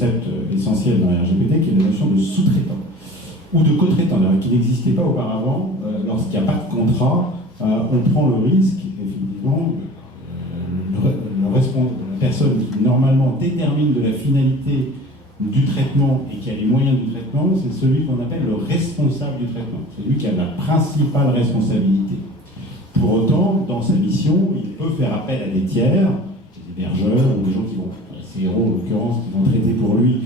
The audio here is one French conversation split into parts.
concept essentiel dans la RGPD qui est la notion de sous-traitant ou de co-traitant, qui n'existait pas auparavant. Lorsqu'il n'y a pas de contrat, on prend le risque, effectivement, la personne qui normalement détermine de la finalité du traitement et qui a les moyens du traitement, c'est celui qu'on appelle le responsable du traitement. C'est lui qui a la principale responsabilité. Pour autant, dans sa mission, il peut faire appel à des tiers, des hébergeurs ou des gens qui vont, ces héros en l'occurrence, qui vont traiter pour lui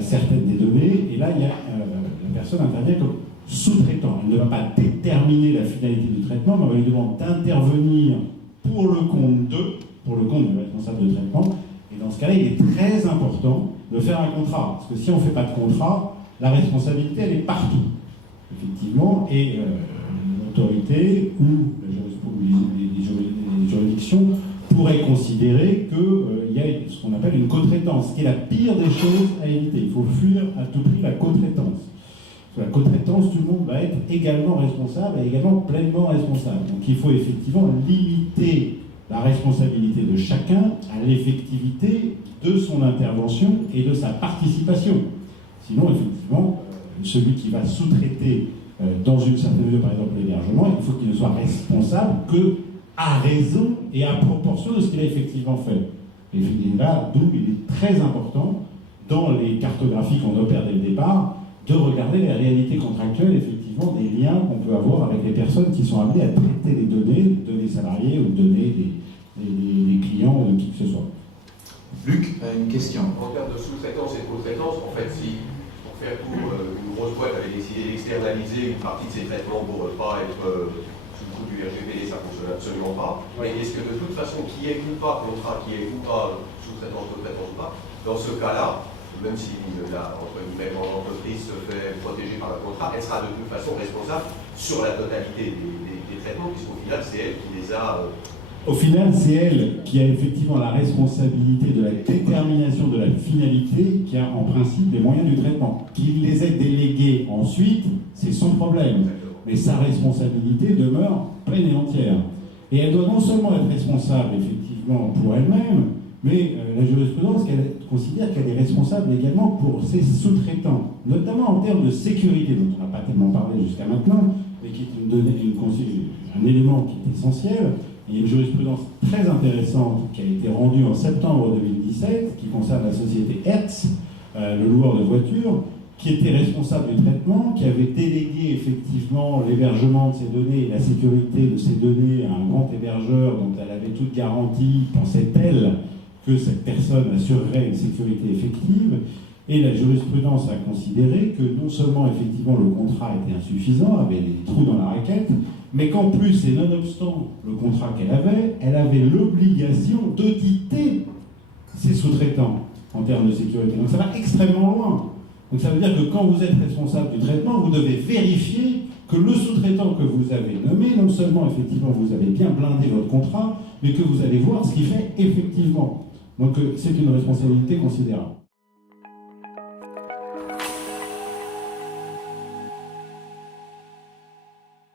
certaines des données. Et là, la personne intervient comme sous-traitant. Elle ne va pas déterminer la finalité du traitement, mais on va lui demander d'intervenir pour le compte du responsable de traitement. Et dans ce cas-là, il est très important de faire un contrat. Parce que si on ne fait pas de contrat, la responsabilité, elle est partout, effectivement. Et l'autorité ou les juridictions pourraient considérer qu'il y a ce qu'on appelle une co-traitance, qui est la pire des choses à éviter. Il faut fuir à tout prix la co-traitance. La co-traitance, tout le monde va être également responsable et également pleinement responsable. Donc il faut effectivement limiter la responsabilité de chacun à l'effectivité de son intervention et de sa participation. Sinon, effectivement, celui qui va sous-traiter dans une certaine mesure, par exemple, l'hébergement, il faut qu'il ne soit responsable que à raison et à proportion de ce qu'il a effectivement fait. Et là, d'où il est très important, dans les cartographies qu'on opère dès le départ, de regarder les réalités contractuelles, effectivement, des liens qu'on peut avoir avec les personnes qui sont amenées à traiter les données salariées ou données des clients ou de qui que ce soit. Luc a une question. En termes de sous-traitance et de co-traitance, en fait, si, pour faire court, une grosse boîte avait décidé d'externaliser une partie de ses traitements pour ne pas être sous le coup du RGPD, ça ne fonctionne absolument pas. Mais est-ce que de toute façon, qui est ou pas contrat, qui est ou pas sous-traitance, co-traitance ou pas, dans ce cas-là, même si la entre guillemets, l'entreprise se fait protéger par le contrat, elle sera de toute façon responsable sur la totalité des traitements, puisqu'au final, c'est elle qui les a... Au final, c'est elle qui a effectivement la responsabilité de la détermination de la finalité, qui a en principe les moyens du traitement. Qu'il les ait délégués ensuite, c'est son problème. Mais sa responsabilité demeure pleine et entière. Et elle doit non seulement être responsable, effectivement, pour elle-même, mais la jurisprudence considère qu'elle est responsable également pour ses sous-traitants, notamment en termes de sécurité, dont on n'a pas tellement parlé jusqu'à maintenant, mais qui est un élément qui est essentiel. Il y a une jurisprudence très intéressante qui a été rendue en septembre 2017, qui concerne la société Hertz, le loueur de voitures, qui était responsable du traitement, qui avait délégué effectivement l'hébergement de ces données et la sécurité de ces données à un grand hébergeur dont elle avait toute garantie, pensait-elle, que cette personne assurerait une sécurité effective. Et la jurisprudence a considéré que non seulement effectivement le contrat était insuffisant, avait des trous dans la raquette, mais qu'en plus, et nonobstant le contrat elle avait l'obligation d'auditer ses sous-traitants en termes de sécurité. Donc ça va extrêmement loin. Donc ça veut dire que quand vous êtes responsable du traitement, vous devez vérifier que le sous-traitant que vous avez nommé, non seulement effectivement vous avez bien blindé votre contrat, mais que vous allez voir ce qu'il fait effectivement. Donc c'est une responsabilité considérable.